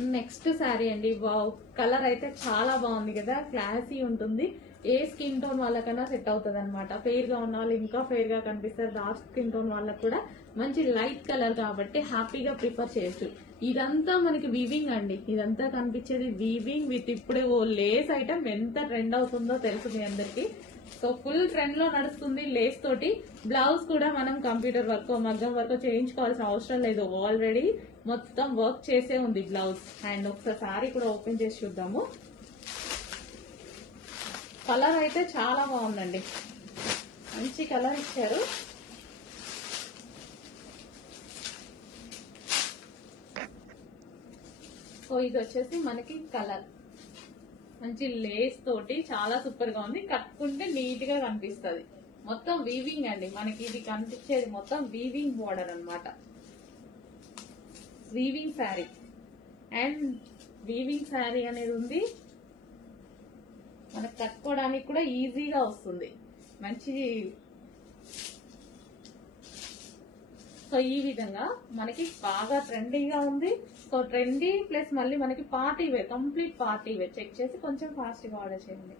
Next sari అండి. Wow, colour అయితే చాలా బాగుంది కదా, క్లాసీ ఉంటుంది. ఏ స్కిన్ టోన్ వాళ్ళకైనా సెట్ అవుతుంది అనమాట. ఫెయిర్ గా ఉన్న వాళ్ళు ఇంకా ఫెయిర్ గా కనిపిస్తారు. డార్క్ స్కిన్ టోన్ వాళ్ళకి కూడా మంచి లైట్ కలర్ కాబట్టి హ్యాపీగా ప్రిఫర్ చేయొచ్చు. ఇదంతా మనకి వీవింగ్ అండి. ఇదంతా కనిపించేది వీవింగ్ విత్ ఇప్పుడే ఓ లేస్ ఐటమ్ ఎంత ట్రెండ్ అవుతుందో తెలుసు మీ అందరికి. సో ఫుల్ ట్రెండ్ లో నడుస్తుంది లేస్ తోటి. బ్లౌజ్ కూడా మనం కంప్యూటర్ వర్క్ మగ్గం వర్క్ చేయించుకోవాల్సిన అవసరం లేదు. ఆల్రెడీ మొత్తం వర్క్ చేసే ఉంది బ్లౌజ్. అండ్ ఒకసారి సారీ కూడా ఓపెన్ చేసి చూద్దాము. కలర్ అయితే చాలా బాగుందండి, మంచి కలర్ ఇచ్చారు. సో ఇది వచ్చేసి మనకి కలర్ మంచి లేస్ తోటి చాలా సూపర్ గా ఉంది. కట్టుకుంటే నీట్ గా కనిపిస్తుంది. మొత్తం వీవింగ్ అండి. మనకి ఇది కనిపించేది మొత్తం వీవింగ్ బోర్డర్ అన్నమాట. Weaving sari and weaving sari అనేది ఉంది. మనకు కట్టుకోవడానికి కూడా ఈజీగా వస్తుంది. మంచి సో ఈ విధంగా మనకి బాగా ట్రెండీగా ఉంది. సో ట్రెండీ ప్లస్ మళ్ళీ మనకి party wear, complete party wear. Check చేసి కొంచెం ఫాస్ట్ గా ఆర్డర్ చేయండి.